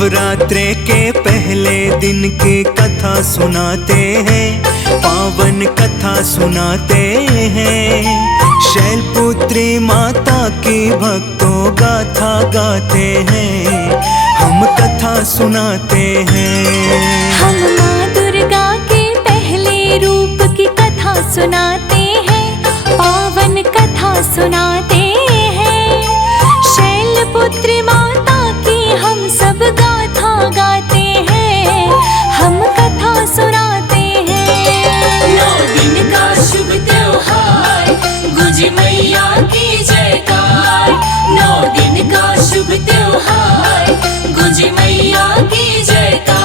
नवरात्रे के पहले दिन की कथा सुनाते हैं, पावन कथा सुनाते हैं। शैलपुत्री माता की भक्तों गाथा गाते हैं, हम कथा सुनाते हैं। हम माँ दुर्गा के पहले रूप की कथा सुनाते हैं, पावन कथा सुनाते हैं। शैलपुत्री माता की हम सब गाथा गाते हैं, हम कथा सुनाते हैं। 9 दिन का शुभ त्योहार, गुंजे मैया की जयकार। 9 दिन का शुभ त्योहार, गुंजे मैया की जयकार।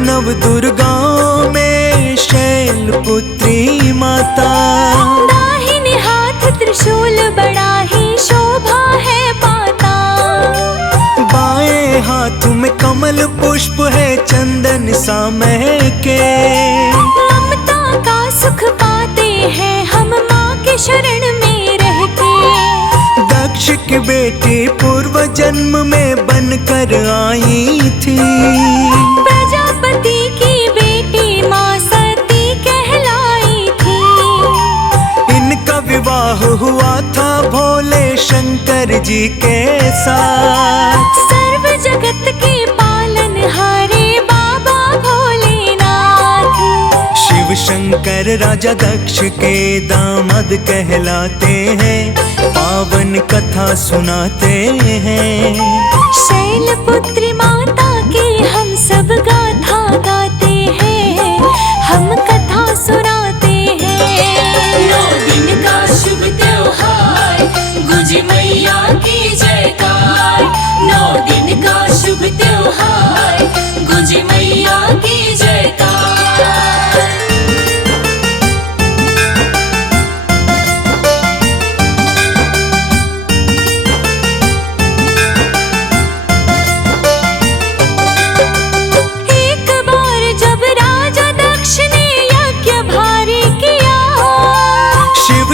नव दुर्गाओं में शैलपुत्री माता, दाहिने हाथ त्रिशूल बड़ा ही शोभा है पाता। बाएं हाथ में कमल पुष्प है चंदन सा महके। ममता का सुख पाते हैं हम माँ के शरण में रह के। दक्ष की बेटी पूर्व जन्म में बनकर आई थी, प्रजापति की बेटी माँ सती कहलाई थी। इनका विवाह हुआ था भोले शंकर जी के साथ। सर्व जगत के पालनहारे बाबा भोलेनाथ। शिव शंकर राजा दक्ष के दामाद कहलाते हैं, पावन कथा सुनाते हैं। शैलपुत्री माता की हम सब गाथा गाते हैं, हम कथा सुनाते हैं। 9 दिन का शुभ त्योहार, गुंजे मैया की जयकार। 9 दिन का शुभ त्योहार, गुंजे मैया की जयकार।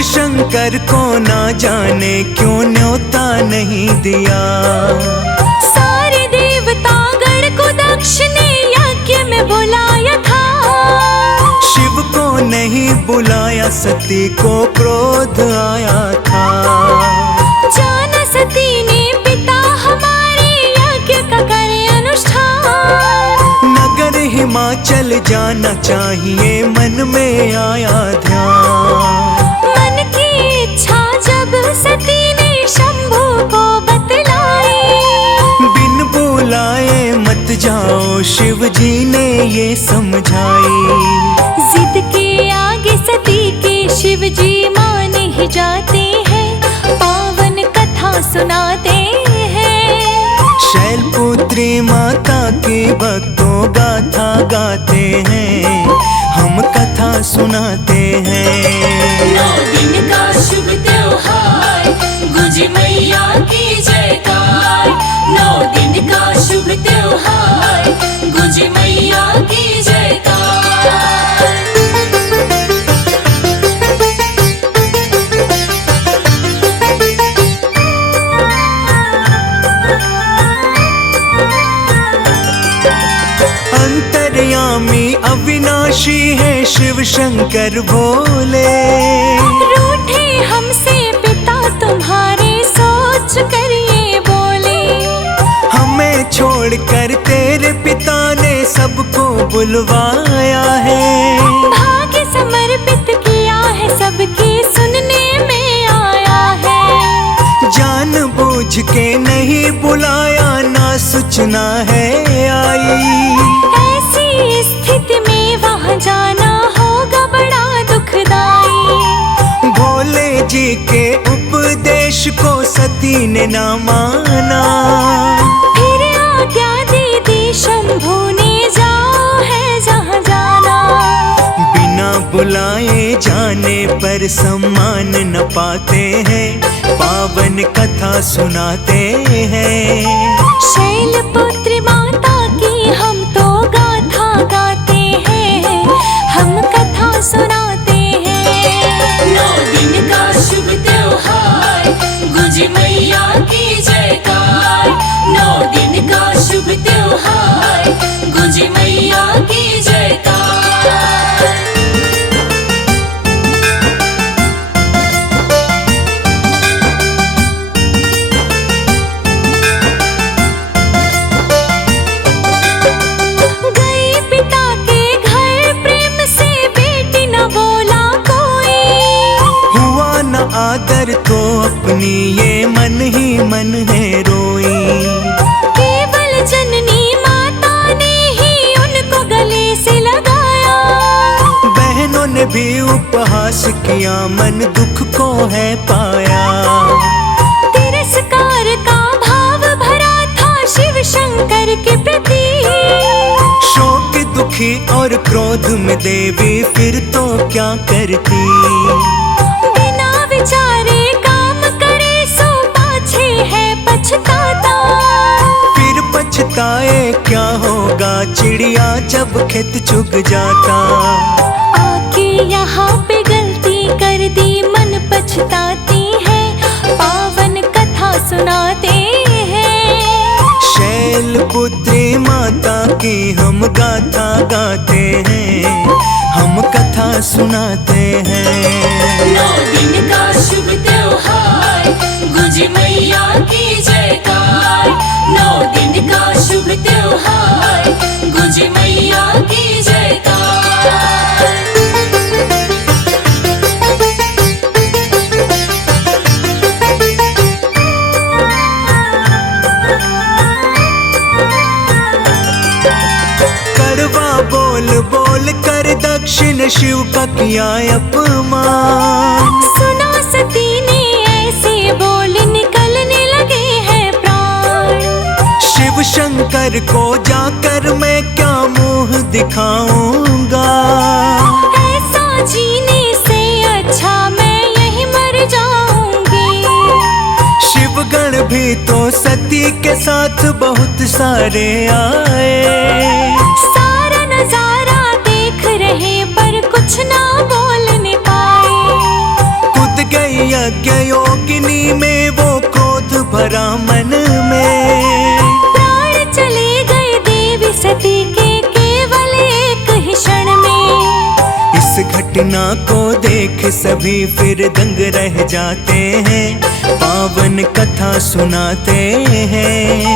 शंकर को ना जाने क्यों न्योता नहीं दिया। सारे देवतागण को दक्ष ने यज्ञ में बुलाया था। शिव को नहीं बुलाया, सती को क्रोध आया था। जाना सती ने पिता हमारे यज्ञ का करे अनुष्ठान। नगर हिमाचल जाना चाहिए मन में आया ध्यान। मन की इच्छा जब सती ने शंभू को बतलाई, बिन बुलाए मत जाओ शिव जी ने ये समझाई। जिद के आगे सती के शिव जी मान ही जाते हैं, पावन कथा सुनाते हैं। शैलपुत्री माता की भक्तों गाथा गाते हैं, हम कथा सुनाते हैं। 9 दिन का शुभ त्योहार, गुंजे मैया की जयकार। 9 दिन का शुभ त्योहार, गुंजे मैया की जयकार। अंतर्यामी अविनाशी है शिव शंकर भोले। रूठे हमसे पिता तुम्हारे सोच कर ये बोले। हमें छोड़कर तेरे पिता ने सबको बुलवाया है। भाग्य समर्पित किया है सबकी सुनने में आया है। जानबूझ के नहीं बुलाया, ना सूचना है आई। ऐसी स्थिति में वहाँ जाना होगा बड़ा दुखदाई। भोले जी के उपदेश को सती ने ना माना। फिर आज्ञा दे दी शंभू ने, जाओ है जहाँ जाना। बिना बुलाए जाने पर सम्मान न पाते हैं, पावन कथा सुनाते हैं। शैलपुत्री माता की हम तो गा ने भी उपहास किया, मन दुख को है पाया। तिरस्कार का भाव भरा था शिव शंकर के प्रति। शोक दुखी और क्रोध में देवी फिर तो क्या करती। बिना विचारे काम करे सो पाछे है पछताता। फिर पछताए क्या होगा, चिड़िया जब खेत चुग जाता। आके यहाँ पे गलती कर दी, मन पछताती है, पावन कथा सुनाते हैं। शैलपुत्री माता की हम गाथा गाते हैं, हम कथा सुनाते हैं। 9 दिन का शुभ त्योहार, गुंजे मैया की जयकार। 9 दिन का शुभ त्योहार, गुंजे मैया की जयकार। कड़वा बोल बोल कर दक्षिण शिव का किया अपमान। सुना सती ने ऐसे बोल, निकलने लगे हैं प्राण। शिव शंकर को जाकर मैं क्या मुंह दिखाऊंगा। ऐसा जीने से अच्छा मैं यहीं मर जाऊंगी। शिवगण भी तो सती के साथ बहुत सारे आए। सारा नजारा देख रहे पर कुछ ना बोलने पाए। कूद गई यज्ञ योगिनी में वो क्रोध भरा मन में। प्राण चले गए देवी सती के केवल एक ही क्षण में। इस घटना को देख सभी फिर दंग रह जाते हैं, पावन कथा सुनाते हैं।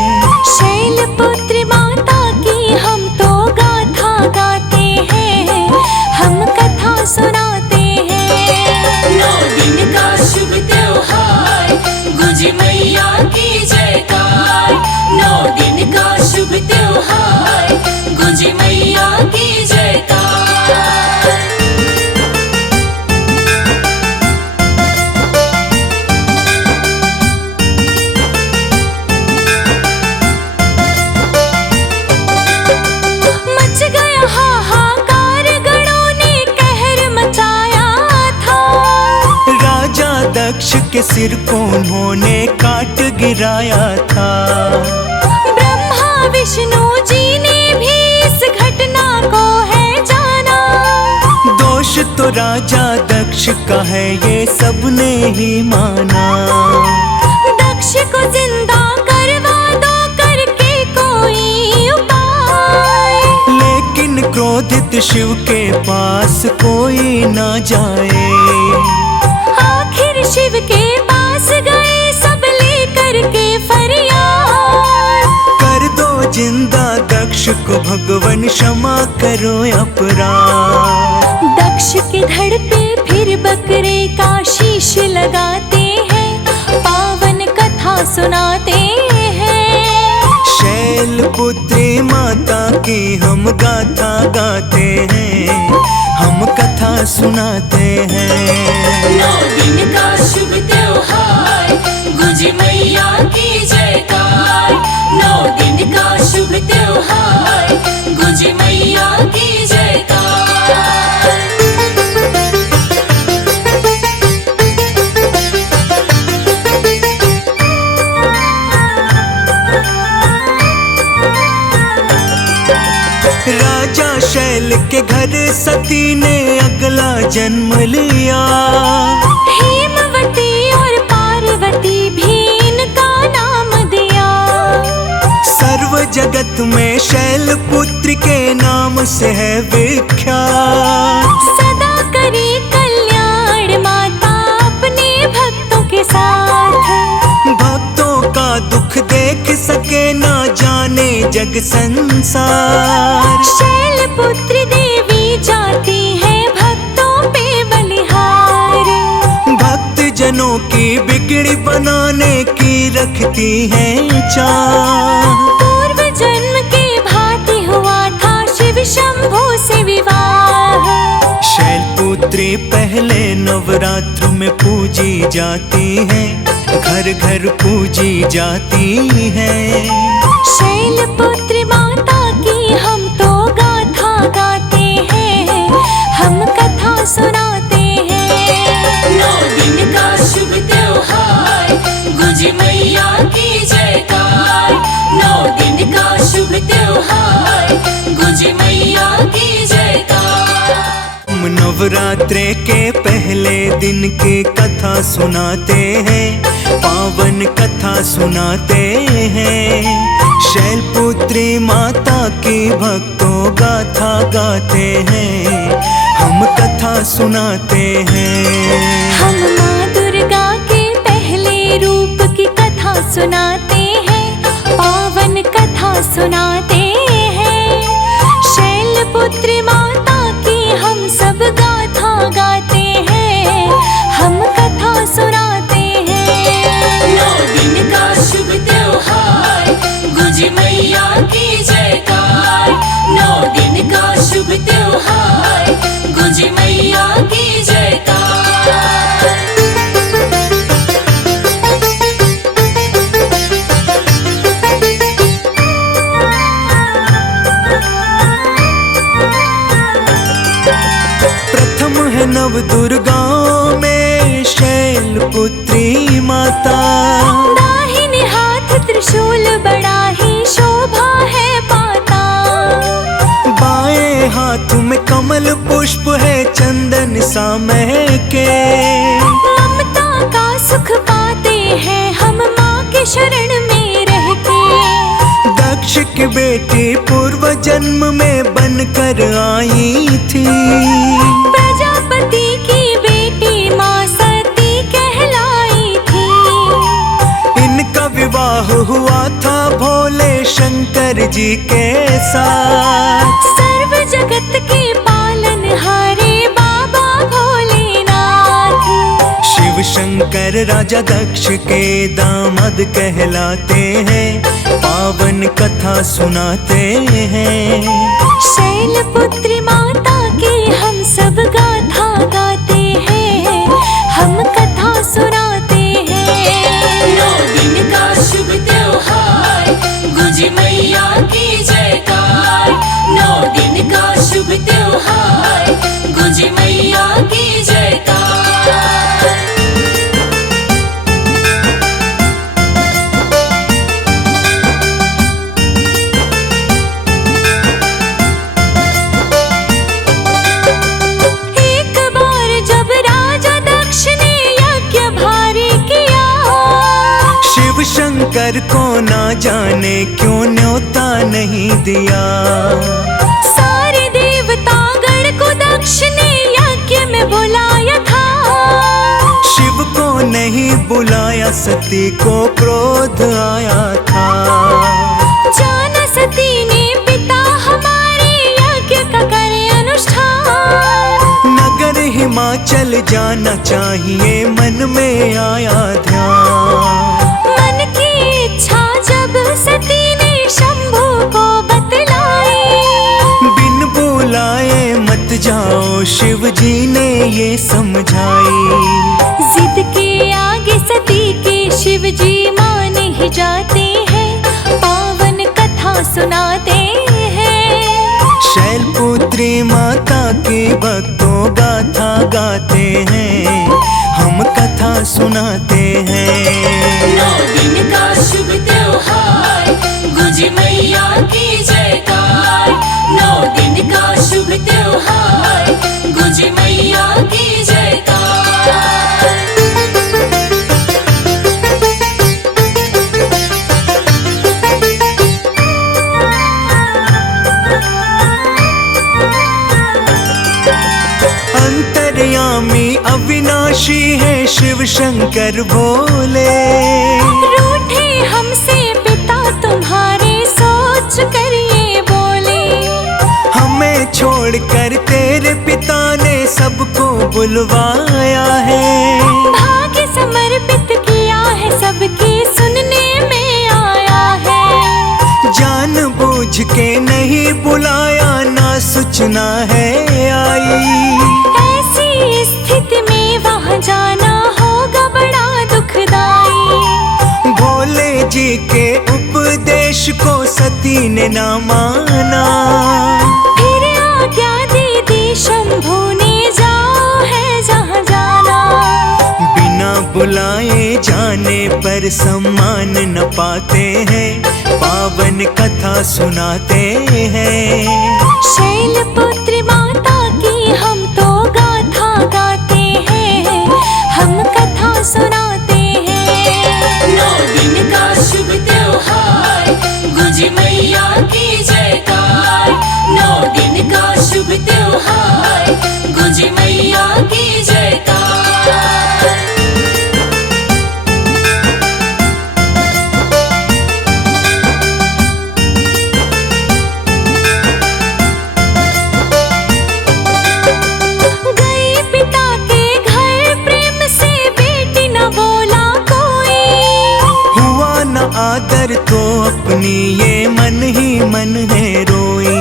शैलपुत्री माता की हम तो गाथा गाते हैं, हम कथा सुनाते हैं। 9 दिन का शुभ त्योहार, गुंजे मैया की जयकार। 9 दिन का शुभ त्योहार, गुंजे मैया की जयकार। मच गया हाहाकार, गणों ने कहर मचाया था। राजा दक्ष के सिर को उन्होंने काट गिराया था। ब्रह्मा विष्णु जी ने भी इस घटना को है जाना। दोष तो राजा दक्ष का है, ये सबने ही माना। दक्ष को जिंदा करवा दो करके कोई उपाय। लेकिन क्रोधित शिव के पास कोई ना जाए। आखिर शिव के पास गए सब लेकर के फरियाद। कर दो जिंदा दक्ष को भगवन, क्षमा करो अपराध। दक्ष के धड़ पे फिर बकरे का शीश लगाते हैं, पावन कथा सुनाते हैं। शैलपुत्री माता की हम गाथा गाते हैं, हम कथा सुनाते हैं। 9 दिन का शुभ त्योहार, गुंजे मैया की जयकार। 9 दिन का शुभ त्योहार, गुंजे मैया की जयकार। राजा शैल के घर सती ने अगला जन्म लिया। हेमवती और पार्वती भी इनका नाम दिया। सर्व जगत में शैलपुत्री के नाम से है विख्यात। सदा करे कल्याण माता अपने भक्तों के साथ। भक्तों का दुख देख सके ना जाने जग संसार। शैलपुत्री देवी जाती है भक्तों पे बलिहार। भक्त जनों की बिगड़ी बनाने की रखती है चाह। पूर्व जन्म के भांति हुआ था शिव शंभू से विवाह। शैलपुत्री पहले नवरात्र में पूजी जाती है, घर घर पूजी जाती है। शैलपुत्री माता की हम तो गाथा गाते हैं, हम कथा सुनाते हैं। 9 दिन का शुभ त्योहार, गुंजे मैया की जयकार। 9 दिन का शुभ त्योहार, गुंजे मैया की जयकार। हम नवरात्रे के पहले दिन की कथा सुनाते हैं, पावन कथा सुनाते हैं। शैलपुत्री माता की भक्तों गाथा गाते हैं, हम कथा सुनाते हैं। हम माँ दुर्गा के पहले रूप की कथा सुनाते हैं, पावन कथा सुनाते हैं। शैलपुत्री माता की हम सब गाथा गाते हैं, हम कथा सुनाते हैं। 9 दिन का शुभ त्योहार, गुंजे मैया की जयकार। 9 दिन का शुभ त्योहार, गुंजे मैया की जयकार। प्रथम है नव दुर्गाओं में शैलपुत्री माता। दाहिने हाथ त्रिशूल बड़ा ही शोभा है पाता। बाएं हाथ में कमल पुष्प है चंदन सा महके। ममता का सुख पाते हैं हम माँ के शरण में रह के। दक्ष की बेटी पूर्व जन्म में बनकर आई थी। प्रजापति की बेटी माँ सती कहलाई थी। इनका विवाह हुआ था भोले शंकर जी के साथ। सर्व जगत के पालनहारे बाबा भोलेनाथ। शिव शंकर राजा दक्ष के दामाद कहलाते हैं, पावन कथा सुनाते हैं। शैलपुत्री माता की हम सब गाथा गाते हैं, हम कथा सुनाते हैं। 9 दिन का शुभ त्योहार, गुंजे मैया की जयकार। 9 दिन का शुभ त्योहार, गुंजे मैया की जयकार। एक बार जब राजा दक्ष ने यज्ञ भारी किया। शिव शंकर को ना जाने क्यों न्योता नहीं दिया। सारे देवतागण को दक्ष ने यज्ञ में बुलाया था। शिव को नहीं बुलाया, सती को क्रोध आया था। जाना सती ने पिता हमारे यज्ञ का करे अनुष्ठान। नगर हिमाचल जाना चाहिए मन में आया ध्यान। मन की इच्छा जब सती ने शंभू को बतलाई। बिन बुलाए मत जाओ, शिव जी ने ये समझाई। जिद के आगे सती के शिव जी मान ही जाते हैं, पावन कथा सुनाते हैं। शैलपुत्री माता की भक्तों गाथा गाते हैं, हम कथा सुनाते हैं। 9 दिन का शुभ त्योहार, गुंजे मैया की जयकार। 9 दिन का शुभ त्योहार, गुंजे मैया की जयकार। अंतर्यामी अविनाशी है शिव शंकर भोले। रूठे हमसे पिता तुम्हारे सोच कर ये बोले। हमें छोड़कर तेरे पिता ने सबको बुलवाया है। भाग्य समर्पित किया है, सबकी सुनने में आया है। जानबूझ के नहीं बुलाया, ना सूचना है आई। ऐसी के उपदेश को सती ने ना माना। फिर आज्ञा दे दी शंभू ने, जाओ है जहाँ जाना। बिना बुलाए जाने पर सम्मान न पाते हैं, पावन कथा सुनाते हैं। शैलपुत्री माता की हम तो गाथा गाते हैं, हम कथा सुनाते हैं। 9 दिन का शुभ त्योहार, गुंजे मैया की जयकार। 9 दिन का शुभ त्योहार, गुंजे मैया की जयकार। गई पिता के घर प्रेम से, बेटी न बोला कोई। हुआ न आदर तो अपनी ये मन ही मन है रोई।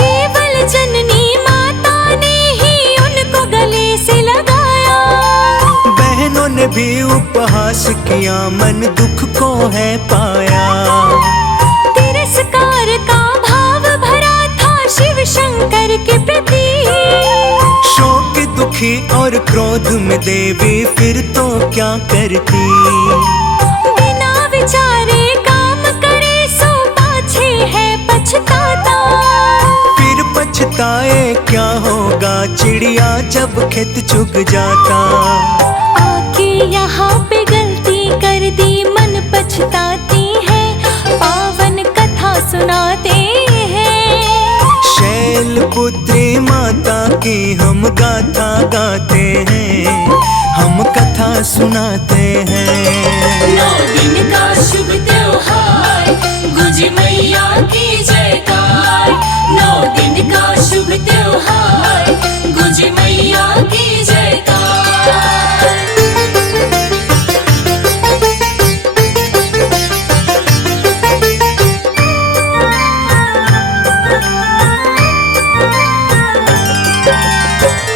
केवल जननी माता ने ही उनको गले से लगाया। बहनों ने भी उपहास किया, मन दुख को है पाया। तिरस्कार का भाव भरा था शिव शंकर के प्रति। शोक दुखी और क्रोध में देवी फिर तो क्या करती। बिना विचारे काम करे सो पाछे है पछताता। फिर पछताए क्या होगा, चिड़िया जब खेत चुग जाता। आके यहाँ पे गलती कर दी, मन पछताती है, पावन कथा सुनाते हैं। शैलपुत्री माता की हम गाथा गाते हैं, हम कथा सुनाते हैं। 9 दिन का शुभ त्योहार, गुंजे मैया की जयकार। 9 दिन का शुभ त्योहार, गुंजे मैया की जयकार।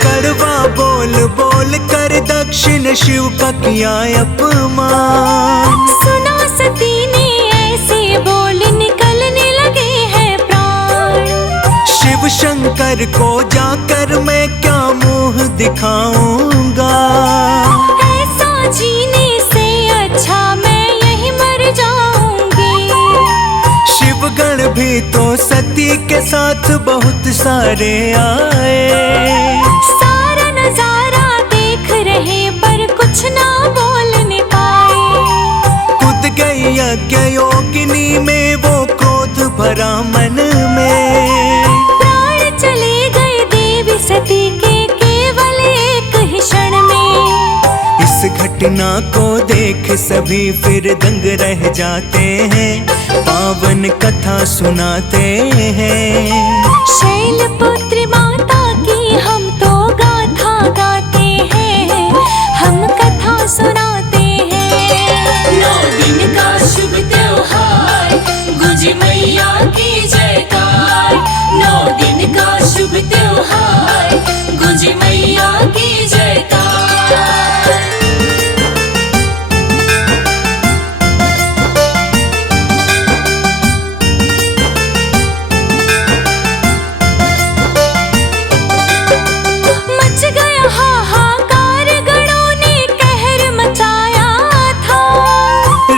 कड़वा बोल बोल कर दक्षिण शिव का किया अपमान। सुना सती ने ऐसे बोल, निकलने लगे हैं प्राण। शिव शंकर को जाकर मैं क्या मुंह दिखाऊंगा। ऐसा जीने से अच्छा मैं यहीं मर जाऊंगी। शिवगण भी तो सती के साथ बहुत सारे आए। सारा नजारा देख रहे पर कुछ ना बोलने पाए। कूद गई यज्ञ योगिनी में, वो क्रोध भरा मन में। प्राण चले गए देवी सती के केवल एक ही क्षण में। इस घटना को देख सभी फिर दंग रह जाते हैं, पावन कथा सुनाते हैं। शैलपुत्री माता की हम तो गाथा गाते हैं, हम कथा सुनाते हैं। 9 दिन का शुभ त्योहार, गुंजे मैया की जयकार। 9 दिन का शुभ त्योहार, गुंजे मैया की जयकार। मच गया हाहाकार, गणों ने कहर मचाया था।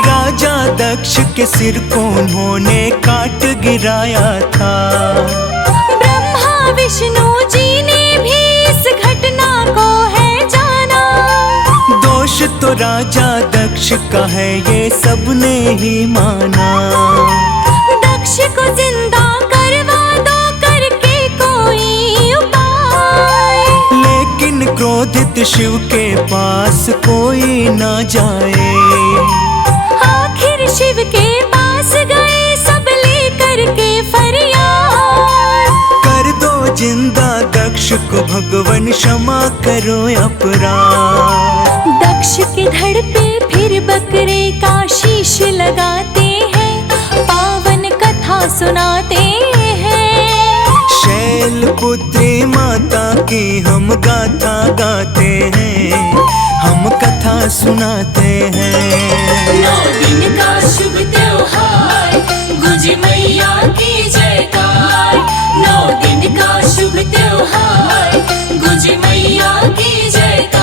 राजा दक्ष के सिर को उन्होंने काट गिराया था। ब्रह्मा विष्णु जी ने भी इस घटना को है जाना। दोष तो राजा दक्ष का है, ये सबने ही माना। दक्ष को जिंदा करवा दो करके कोई उपाय। लेकिन क्रोधित शिव के पास कोई ना जाए। आखिर शिव के पास गए सब लेकर के फरियाद। कर दो जिंदा दक्ष को भगवन, क्षमा करो अपराध। दक्ष के धड़ पे फिर बकरे का शीश लगाते हैं, पावन कथा सुनाते हैं। शैलपुत्री माता की हम गाथा गाते हैं, हम कथा सुनाते हैं। 9 दिन का शुभ त्योहार, गुंजे मैया की जयकार। 9 दिन का शुभ त्योहार, गुंजे मैया की जयकार।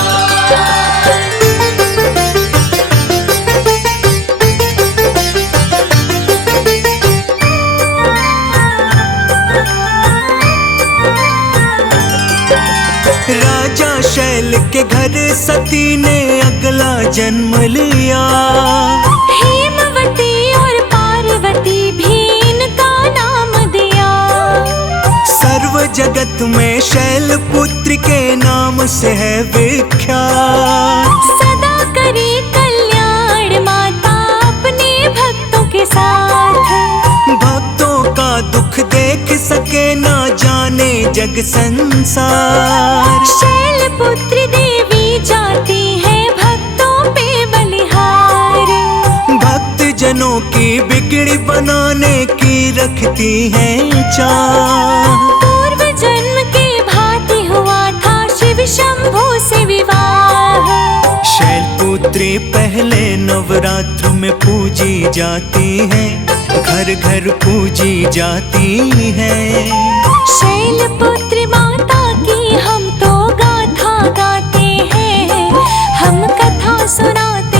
राजा शैल के घर सती ने अगला जन्म लिया। हेमवती और पार्वती भी इनका नाम दिया। सर्व जगत में शैल पुत्र के नाम से है विख्यात। सदा करे कल्याण माता अपने भक्तों के साथ। भक्तों का दुख देख सके ना जाने जग संसार। शैल पुत्र देवी जाती है भक्तों पे बलिहार। भक्त जनों की बिगड़ी बनाने की रखती है चाह। पूर्व जन्म के भांति हुआ था शिव शंभू से विवाह। शैलपुत्री पहले नवरात्र में पूजी जाती है, घर घर पूजी जाती है। शैलपुत्री माता की हम तो गाथा गाते हैं, हम कथा सुनाते